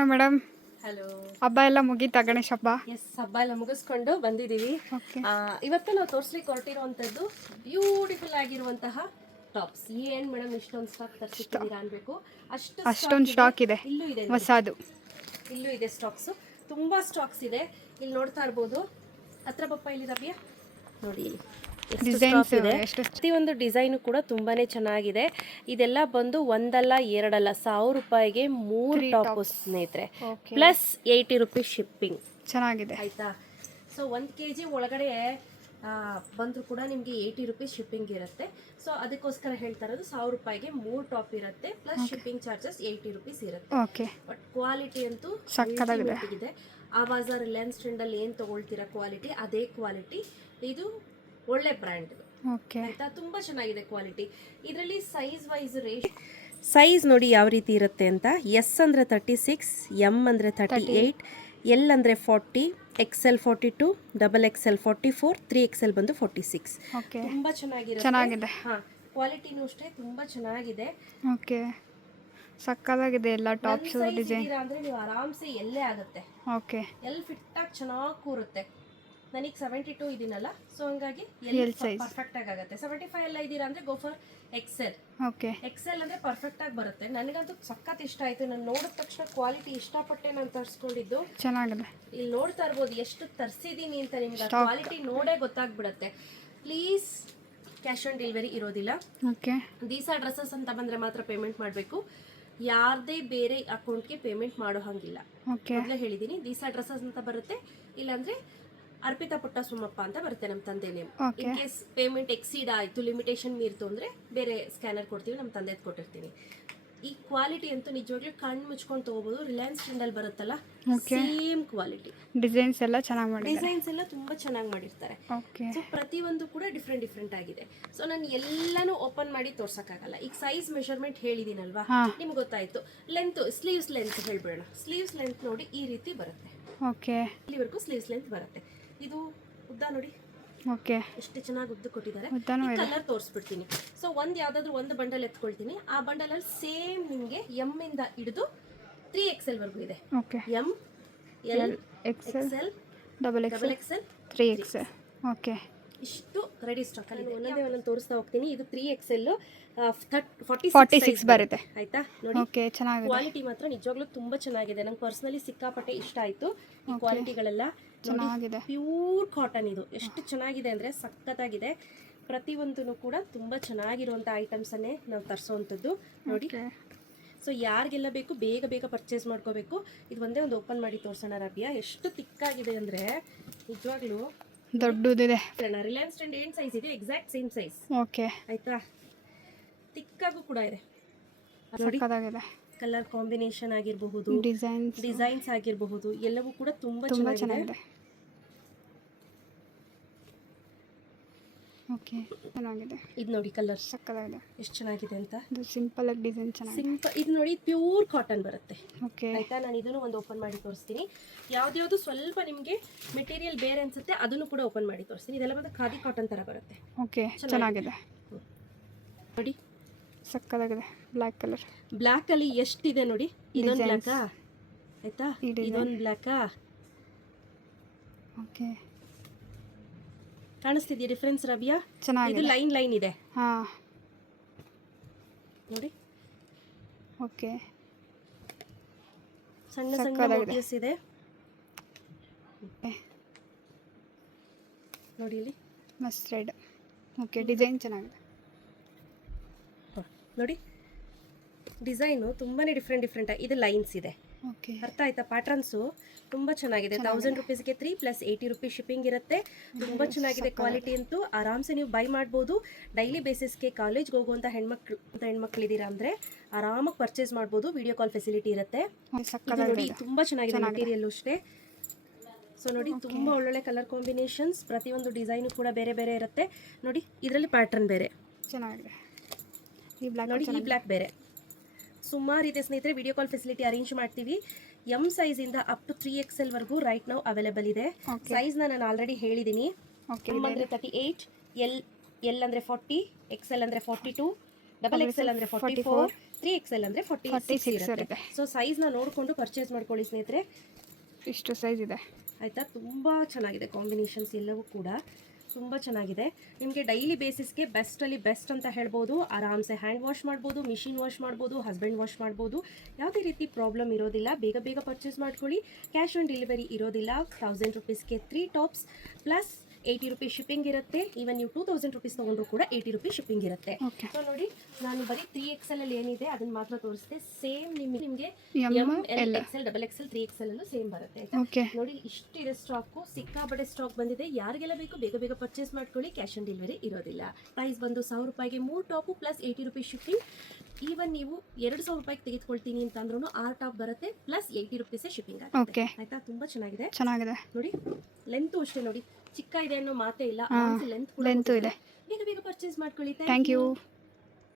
Afternoon madam. Hello. ಹಬ್ಬ ಎಲ್ಲ ಮುಗೀತಾ? ಗಣೇಶ ಹಬ್ಬ. ಎಸ್, ಹಬ್ಬ ಎಲ್ಲ ಮುಗಿಸ್ಕೊಂಡು ಬಂದಿದ್ದೀವಿ. ಇವತ್ತು ನಾವು ತೋರಿಸ್ಲಿಕ್ಕೆ ಹೊರಟಿರುವಂಥದ್ದು ಬ್ಯೂಟಿಫುಲ್ ಆಗಿರುವಂತಹ ಟಾಪ್ಸ್. ಏನು ಮೇಡಮ್ ಇಷ್ಟೊಂದು ಸ್ಟಾಕ್ ತರಿಸಿದ್ದೀರಾ ಅನ್ಬೇಕು, ಅಷ್ಟೊಂದು ಸ್ಟಾಕ್ ಇದೆ. ಇಲ್ಲೂ ಇದೆ, ಹೊಸದು ಇಲ್ಲೂ ಇದೆ ಸ್ಟಾಕ್ಸು, ತುಂಬ ಸ್ಟಾಕ್ಸ್ ಇದೆ. ಇಲ್ಲಿ ನೋಡ್ತಾ ಇರ್ಬೋದು. ಹತ್ರ ಬಪ್ಪ ಇಲ್ಲಿ ರವ್ಯ ನೋಡಿ, ಡಿಸೈನ್ಸ್ ಇದೆ. ಪ್ರತಿಯೊಂದು ಡಿಸೈನು ಕೂಡ ತುಂಬಾನೇ ಚೆನ್ನಾಗಿದೆ. ಇದೆಲ್ಲ ಬಂದು ಒಂದಲ್ಲ ಎರಡಲ್ಲ 1000 ರೂಪಾಯಿಗೆ 3 ಟಾಪ್ ಸ್ನೇಹಿತರೆ, ಪ್ಲಸ್ 80 ರುಪೀಸ್ ಶಿಪ್ಪಿಂಗ್. ಚೆನ್ನಾಗಿದೆ ಆಯ್ತಾ. ಸೊ 1 kg ಒಳಗಡೆ ಬಂದರೂ ಕೂಡ ನಿಮಗೆ 80 ರುಪೀಸ್ ಶಿಪ್ಪಿಂಗ್ ಇರುತ್ತೆ. ಸೊ ಅದಕ್ಕೋಸ್ಕರ ಹೇಳ್ತಾ ಇರೋದು 1000 ರೂಪಾಯಿಗೆ 3 ಟಾಪ್ ಇರುತ್ತೆ, ಪ್ಲಸ್ ಶಿಪ್ಪಿಂಗ್ ಚಾರ್ಜಸ್ 80 ರುಪೀಸ್ ಇರುತ್ತೆ. ಬಟ್ ಕ್ವಾಲಿಟಿ ಅಂತೂ ಸಕ್ಕತ್ತಾಗಿದೆ. ಆ ಬಾಜಾರ್ ರಿಲಯನ್ಸ್ ಟ್ರೆಂಡಲ್ಲಿ ಏನು ತೊಗೊಳ್ತೀರಾ ಕ್ವಾಲಿಟಿ, ಅದೇ ಕ್ವಾಲಿಟಿ. ಇದು ಒಳ್ಳೆ ಬ್ರ್ಯಾಂಡ್ ಆಯ್ತಾ, ತುಂಬ ಚೆನ್ನಾಗಿದೆ ಕ್ವಾಲಿಟಿ. ಇದರಲ್ಲಿ ಸೈಜ್ ವೈಸ್ ಸೈಜ್ ನೋಡಿ ಯಾವ ರೀತಿ ಇರುತ್ತೆ ಅಂತ. ಎಸ್ ಅಂದರೆ 36, ಎಮ್ ಅಂದರೆ 38, ಎಲ್ ಅಂದರೆ 40, XL 42, XXL 44, 3XL ಬಂದು 46. ತುಂಬ ಚೆನ್ನಾಗಿದೆ. ಹಾಂ, ಕ್ವಾಲಿಟಿನೂ ಅಷ್ಟೇ ತುಂಬ ಚೆನ್ನಾಗಿದೆ. ಓಕೆ, ಸಕ್ಕತ್ತಾಗಿದೆ ಎಲ್ಲ ಟಾಪ್ಸ್ ಡಿಸೈನ್. ಅಂದರೆ ನೀವು ಆರಾಮ್ಸೆ ಎಲ್ಲೇ ಆಗುತ್ತೆ. ಓಕೆ, ಎಲ್ಲಿ ಫಿಟ್ಟಾಗಿ ಚೆನ್ನಾಗಿ ಕೂರುತ್ತೆ. ನನಗೆ 72 ಇದೀನಲ್ಲ, ಸೊ ಹಂಗಾಗಿ ಪರ್ಫೆಕ್ಟ್ ಆಗುತ್ತೆ. 75 ಎಲ್ಲ ಇದ್ದೀರಾ ಅಂದ್ರೆ go for XL. Okay, XL ಅಂದ್ರೆ ಪರ್ಫೆಕ್ಟ್ ಆಗಿ ಬರುತ್ತೆ. ನನಗಂತೂ ಸಖತ್ ಇಷ್ಟ ಆಯ್ತು. ನಾನು ನೋಡಿದ ತಕ್ಷಣ ಕ್ವಾಲಿಟಿ ಇಷ್ಟಪಟ್ಟೆ ನಾನು ತರಿಸ್ಕೊಂಡಿದ್ದು. ಚೆನ್ನಾಗಿದೆ. ಇಲ್ಲಿ ನೋಡ್ತಾ ಇರ್ಬೋದು ಎಷ್ಟು ತರಿಸಿದೀನಿ ಅಂತ. ನಿಮ್ಗೆ ಕ್ವಾಲಿಟಿ ನೋಡೇ ಗೊತ್ತಾಗ್ಬಿಡುತ್ತೆ. ಪ್ಲೀಸ್ ಕ್ಯಾಶ್ ಆನ್ ಡೆಲಿವರಿ ಇರೋದಿಲ್ಲ. ಓಕೆ, ದೀಸಾ ಡ್ರೆಸ್ಸಸ್ ಅಂತ ಬಂದ್ರೆ ಮಾತ್ರ ಪೇಮೆಂಟ್ ಮಾಡಬೇಕು. ಯಾರದೇ ಬೇರೆ ಅಕೌಂಟ್ಗೆ ಪೇಮೆಂಟ್ ಮಾಡೋ ಹಂಗಿಲ್ಲ. ಮೊದಲೇ ಹೇಳಿದ್ದೀನಿ, ದೀಸಾ ಡ್ರೆಸ್ಸಸ್ ಅಂತ ಬರುತ್ತೆ, ಇಲ್ಲಾಂದ್ರೆ ಅರ್ಪಿತಾ ಪುಟ್ಟ ಸುಮ್ಮಪ್ಪ ಅಂತ ಬರುತ್ತೆ ನಮ್ಮ ತಂದೆ name. In case payment exceed ಆಯಿತು, ಲಿಮಿಟೇಷನ್ ಮೀರ್ತು ಅಂದರೆ ಬೇರೆ ಸ್ಕ್ಯಾನರ್ ಕೊಡ್ತೀವಿ, ನಮ್ಮ ತಂದೆದು ಕೊಟ್ಟಿರ್ತೀನಿ. ಈ ಕ್ವಾಲಿಟಿ ಅಂತೂ ನಿಜವಾಗ್ಲೂ ಕಣ್ಣು ಮುಚ್ಕೊಂಡು ತೊಗೋಬೋದು. ರಿಲಯನ್ಸ್ ಟ್ರೆಂಡಲ್ಲಿ ಬರುತ್ತಲ್ಲ, ಸೇಮ್ ಕ್ವಾಲಿಟಿ. ಡಿಸೈನ್ಸ್ ಎಲ್ಲ ಚೆನ್ನಾಗಿ ಮಾಡಿ, ಡಿಸೈನ್ಸ್ ಎಲ್ಲ ತುಂಬ ಚೆನ್ನಾಗಿ ಮಾಡಿರ್ತಾರೆ. ಸೊ ಪ್ರತಿಯೊಂದು ಕೂಡ ಡಿಫ್ರೆಂಟ್ ಆಗಿದೆ. ಸೊ ನಾನು ಎಲ್ಲನೂ ಓಪನ್ ಮಾಡಿ ತೋರ್ಸೋಕ್ಕಾಗಲ್ಲ. ಈಗ ಸೈಜ್ ಮೆಷರ್ಮೆಂಟ್ ಹೇಳಿದ್ದೀನಲ್ವಾ, ನಿಮ್ಗೆ ಗೊತ್ತಾಯಿತು. ಲೆಂತ್, ಸ್ಲೀವ್ಸ್ ಲೆಂತ್ ಹೇಳ್ಬಿಡೋಣ. ಸ್ಲೀವ್ಸ್ ಲೆಂತ್ ನೋಡಿ ಈ ರೀತಿ ಬರುತ್ತೆ. ಓಕೆ, ಇಲ್ಲಿವರೆಗೂ ಸ್ಲೀವ್ಸ್ ಲೆಂತ್ ಬರುತ್ತೆ. ಇದು ಉದ್ದ ನೋಡಿ, ಓಕೆ, ಎಷ್ಟು ಚೆನ್ನಾಗಿ ಉದ್ದ ಕೊಟ್ಟಿದ್ದಾರೆ. ಕಲರ್ ತೋರಿಸ್ಬಿಡ್ತೀನಿ. ಸೊ ಯಾವ್ದಾದ್ರು ಒಂದು ಬಂಡಲ್ ಎತ್ಕೊಳ್ತೀನಿ. ಆ ಬಂಡಲ್ ಅಲ್ಲಿ ಸೇಮ್ ನಿಮಗೆ ಎಮ್ ಇಂದ ಹಿಡಿದು 3XL ವರೆಗೂ ಇದೆ. M, L, XL, XXL, 3XL. Okay, ಇಷ್ಟು ರೆಡಿ ಸ್ಟಾಕ್ ಅಲ್ಲಿ ಒಂದೊಂದೇ ತೋರಿಸ್ತಾ ಹೋಗ್ತೀನಿ. ಇದು 3XL 46 ಬರುತ್ತೆ. ಆಯ್ತಾ ನೋಡಿ. ಓಕೆ, ಚೆನ್ನಾಗಿದೆ. ಕ್ವಾಲಿಟಿ ಮಾತ್ರ ನಿಜವಾಗ್ಲೂ ತುಂಬಾ ಚೆನ್ನಾಗಿದೆ. ನಂಗೆ ಪರ್ಸನಲಿ ಸಿಕ್ಕಾಪಟ್ಟೆ ಇಷ್ಟ ಆಯ್ತು ಈ ಕ್ವಾಲಿಟಿಗಳೆಲ್ಲ. ಚೆನ್ನಾಗಿದೆ. ಪ್ಯೂರ್ ಕಾಟನ್ ಇದು. ಎಷ್ಟು ಚೆನ್ನಾಗಿದೆ ಅಂದರೆ ಸಖತ್ತಾಗಿದೆ. ಪ್ರತಿಯೊಂದೂ ಕೂಡ ತುಂಬ ಚೆನ್ನಾಗಿರುವಂಥ ಐಟಮ್ಸನ್ನೇ ನಾವು ತರಿಸೋವಂಥದ್ದು ನೋಡಿ. ಸೊ ಯಾರಿಗೆಲ್ಲ ಬೇಕು ಬೇಗ ಬೇಗ ಪರ್ಚೇಸ್ ಮಾಡ್ಕೋಬೇಕು. ಇದು ಒಂದೇ ಒಂದು ಓಪನ್ ಮಾಡಿ ತೋರಿಸೋಣ ರವ್ಯ. ಎಷ್ಟು ತಿಕ್ಕಾಗಿದೆ ಅಂದರೆ ನಿಜವಾಗ್ಲೂ ದೊಡ್ಡದಿದೆ. ರಿಲಯನ್ಸ್ ಟ್ರೆಂಡ್ ಏನು ಸೈಜ್ ಇದೆ, ಎಕ್ಸಾಕ್ಟ್ ಸೇಮ್ ಸೈಜ್. ಓಕೆ, ಆಯ್ತಾ. ತಿಕ್ಕಾಗೂ ಕೂಡ ಇದೆ. ಸಕ್ಕತ್ತಾಗಿದೆ. ಕಲರ್ ಕಾಂಬಿನೇಷನ್ ಆಗಿರಬಹುದು, ಡಿಸೈನ್ಸ್ ಆಗಿರಬಹುದು, ಎಲ್ಲವೂ ಕೂಡ ತುಂಬಾ ಚೆನ್ನಾಗಿದೆ. ಓಕೆ, ಚೆನ್ನಾಗಿದೆ. ಇದು ನೋಡಿ ಕಲರ್ ಸಕ್ಕತ್ತಾಗಿದೆ. ಎಷ್ಟು ಚೆನ್ನಾಗಿದೆ ಅಂತ. ಇದು ಸಿಂಪಲ್ ಆಗಿ ಡಿಸೈನ್ ಚೆನ್ನಾಗಿದೆ. ಸಿಂಪಲ್. ಇದು ನೋಡಿ ಪ್ಯೂರ್ ಕಾಟನ್ ಬರುತ್ತೆ. ಓಕೆ, ಆಯ್ತಾ. ನಾನು ಇದನ್ನು ಒಂದು ಓಪನ್ ಮಾಡಿ ತೋರಿಸ್ತೀನಿ. ಯಾವ್ದು ಸ್ವಲ್ಪ ನಿಮಗೆ ಮೆಟೀರಿಯಲ್ ಬೇರೆ ಅನ್ಸುತ್ತೆ ಅದನ್ನು ಕೂಡ ಓಪನ್ ಮಾಡಿ ತೋರಿಸ್ತೀನಿ. ಇದೆಲ್ಲ ಬಂದು ಖಾದಿ ಕಾಟನ್ ತರ ಬರುತ್ತೆ. ಓಕೆ, ಚೆನ್ನಾಗಿದೆ ನೋಡಿ. ಸಕ್ಕತ್ತಾಗಿದೆ. Black colour. ಬ್ಲ್ಯಾಕ್ ಅಲ್ಲಿ ಎಷ್ಟಿದೆ ನೋಡಿ. ಇದೊಂದು ಬ್ಲ್ಯಾಕಾ, ಆಯ್ತಾ, ಇದೊಂದು ಬ್ಲ್ಯಾಕಾ. Okay, ಕಾಣಿಸ್ತಿದೆಯಾ difference ರವ್ಯ? ಚೆನ್ನಾಗಿದೆ. ಇದು ಲೈನ್ ಇದೆ. ಹಾಂ, ನೋಡಿ. ಓಕೆ, ಸಣ್ಣ ಸಣ್ಣ ಮೋಟಿವ್ಸ್ ಇದೆ ನೋಡಿ ಇಲ್ಲಿ. ಮಸ್ಟರ್ಡ್. ಓಕೆ, ಡಿಸೈನ್ ಚೆನ್ನಾಗಿದೆ ನೋಡಿ. ಡಿಸೈನು ತುಂಬಾ ಡಿಫ್ರೆಂಟ್. ಇದು ಲೈನ್ಸ್ ಇದೆ. ಓಕೆ, ಅರ್ಥ ಆಯ್ತಾ? ಪ್ಯಾಟರ್ನ್ಸು ತುಂಬ ಚೆನ್ನಾಗಿದೆ. 1000 ರುಪೀಸ್ಗೆ 3 ಪ್ಲಸ್ 80 ರುಪೀಸ್ ಶಿಪ್ಪಿಂಗ್ ಇರುತ್ತೆ. ತುಂಬ ಚೆನ್ನಾಗಿದೆ. ಕ್ವಾಲಿಟಿ ಅಂತೂ ಆರಾಮ್ಸೆ ನೀವು ಬೈ ಮಾಡ್ಬೋದು. ಡೈಲಿ ಬೇಸಿಸ್ಗೆ ಕಾಲೇಜ್ಗೆ ಹೋಗುವಂಥ ಹೆಣ್ಮಕ್ಳಿದ್ದೀರಾ ಅಂದರೆ ಆರಾಮಾಗಿ ಪರ್ಚೇಸ್ ಮಾಡ್ಬೋದು. ವಿಡಿಯೋ ಕಾಲ್ ಫೆಸಿಲಿಟಿ ಇರುತ್ತೆ. ನೋಡಿ ತುಂಬ ಚೆನ್ನಾಗಿದೆ ಮೆಟೀರಿಯಲ್ ಅಷ್ಟೇ. ಸೊ ನೋಡಿ, ತುಂಬ ಒಳ್ಳೊಳ್ಳೆ ಕಲರ್ ಕಾಂಬಿನೇಷನ್ಸ್. ಪ್ರತಿಯೊಂದು ಡಿಸೈನು ಕೂಡ ಬೇರೆ ಬೇರೆ ಇರುತ್ತೆ ನೋಡಿ. ಇದರಲ್ಲಿ ಪ್ಯಾಟರ್ನ್ ಬೇರೆ ಚೆನ್ನಾಗಿದೆ. ನೋಡಿ, ಈ ಬ್ಲ್ಯಾಕ್ ಬೇರೆ. ಸುಮಾರು ಇದೆ ಸ್ನೇಹಿತರೆ. ವಿಡಿಯೋ ಕಾಲ್ ಫೆಸಿಲಿಟಿ ಅರೇಂಜ್ ಮಾಡ್ತೀವಿ. ಎಮ್ ಸೈಜಿಂದ ಅಪ್ ಟು 3XL ವರೆಗೂ ರೈಟ್ ನಾವು ಅವೈಲೇಬಲ್ ಇದೆ. ಸೈಜ್ನ ನಾನು ಆಲ್ರೆಡಿ ಹೇಳಿದ್ದೀನಿ. ಎಮ್ ಅಂದರೆ 38, ಎಲ್ ಅಂದರೆ 40, XL ಅಂದರೆ 42, ಡಬಲ್ ಎಕ್ಸೆಲ್ ಅಂದರೆ 44, 3XL ಅಂದರೆ 46 ಇರುತ್ತೆ. ಇರುತ್ತೆ. ಸೊ ಸೈಜ್ನ ನೋಡಿಕೊಂಡು ಪರ್ಚೇಸ್ ಮಾಡ್ಕೊಳ್ಳಿ ಸ್ನೇಹಿತರೆ. ಇಷ್ಟು ಸೈಜ್ ಇದೆ. ಆಯಿತಾ, ತುಂಬ ಚೆನ್ನಾಗಿದೆ ಕಾಂಬಿನೇಷನ್ಸ್ ಎಲ್ಲವೂ ಕೂಡ ತುಂಬ ಚೆನ್ನಾಗಿದೆ. ನಿಮಗೆ ಡೈಲಿ ಬೇಸಿಸ್ಗೆ ಬೆಸ್ಟಲ್ಲಿ ಬೆಸ್ಟ್ ಅಂತ ಹೇಳ್ಬೋದು. ಆರಾಮ್ಸೆ ಹ್ಯಾಂಡ್ ವಾಶ್ ಮಾಡ್ಬೋದು, ಮಿಷಿನ್ ವಾಶ್ ಮಾಡ್ಬೋದು, ಹಸ್ಬೆಂಡ್ ವಾಶ್ ಮಾಡ್ಬೋದು. ಯಾವುದೇ ರೀತಿ ಪ್ರಾಬ್ಲಮ್ ಇರೋದಿಲ್ಲ. ಬೇಗ ಬೇಗ ಪರ್ಚೇಸ್ ಮಾಡ್ಕೊಳ್ಳಿ. ಕ್ಯಾಶ್ ಆನ್ ಡೆಲಿವರಿ ಇರೋದಿಲ್ಲ. 1000 ರುಪೀಸ್ಗೆ 3 ಟಾಪ್ಸ್ ಪ್ಲಸ್ 80 ರುಪೀಸ್ ಶಿಪ್ಪಿಂಗ್ ಇರುತ್ತೆ. ಈವನ್ ನೀವು 2000 ರುಪೀಸ್ ತೊಗೊಂಡ್ರು ಕೂಡ 80 ರುಪೀಸ್ ಶಿಪ್ಪಿಂಗ್ ಇರುತ್ತೆ. ಓಕೆ. ಸೊ ನೋಡಿ, ನಾನು ಬರೀ 3XL ಅಲ್ಲಿ ಏನಿದೆ ಅದನ್ನ ಮಾತ್ರ ತೋರಿಸಿದೆ. ಸೇಮ್ ನಿಮಗೆ M L XL, double XL, 3XL ಅಲ್ಲೂ ಸೇಮ್ ಬರುತ್ತೆ. ಆಯ್ತಾ? ಓಕೆ. ನೋಡಿ, ಇಷ್ಟಿದೆ ಸ್ಟಾಕು. ಸಿಕ್ಕಾಪಟ್ಟೆ ಸ್ಟಾಕ್ ಬಂದಿದೆ. ಯಾರಿಗೆಲ್ಲ ಬೇಕು ಬೇಗ ಬೇಗ ಪರ್ಚೇಸ್ ಮಾಡ್ಕೊಳ್ಳಿ. ಕ್ಯಾಶ್ ಆನ್ ಡೆಲಿವರಿ ಇರೋದಿಲ್ಲ. ಪ್ರೈಸ್ ಬಂದು 1000 ರೂಪಾಯಿಗೆ 3 top plus 80 rupees shipping. Even ನೀವು 2000 ರೂಪಾಯಿಗೆ ತೆಗೆದುಕೊಳ್ತೀನಿ ಅಂತ ಅಂದ್ರೂ 6 ಟಾಪ್ ಬರುತ್ತೆ ಪ್ಲಸ್ 80 ರುಪೀಸೇ ಶಿಪ್ಪಿಂಗ್ ಆಗುತ್ತೆ. ಓಕೆ. ಆಯ್ತಾ, ತುಂಬಾ ಚೆನ್ನಾಗಿದೆ. ಚೆನ್ನಾಗಿದೆ. ನೋಡಿ, ಲೆಂತ್ ಅಷ್ಟೇ ನೋಡಿ, ಚಿಕ್ಕ ಇದೆ ಅನ್ನೋ ಮಾತೇ ಇಲ್ಲ. ಹಾ, ಲೆಂತ್ ಕೂಡ ಲೆಂತ್ ಇದೆ. ಬೇಗ ಬೇಗ ಪರ್ಚೇಸ್ ಮಾಡ್ಕೊಳ್ಳಿ. Thank you.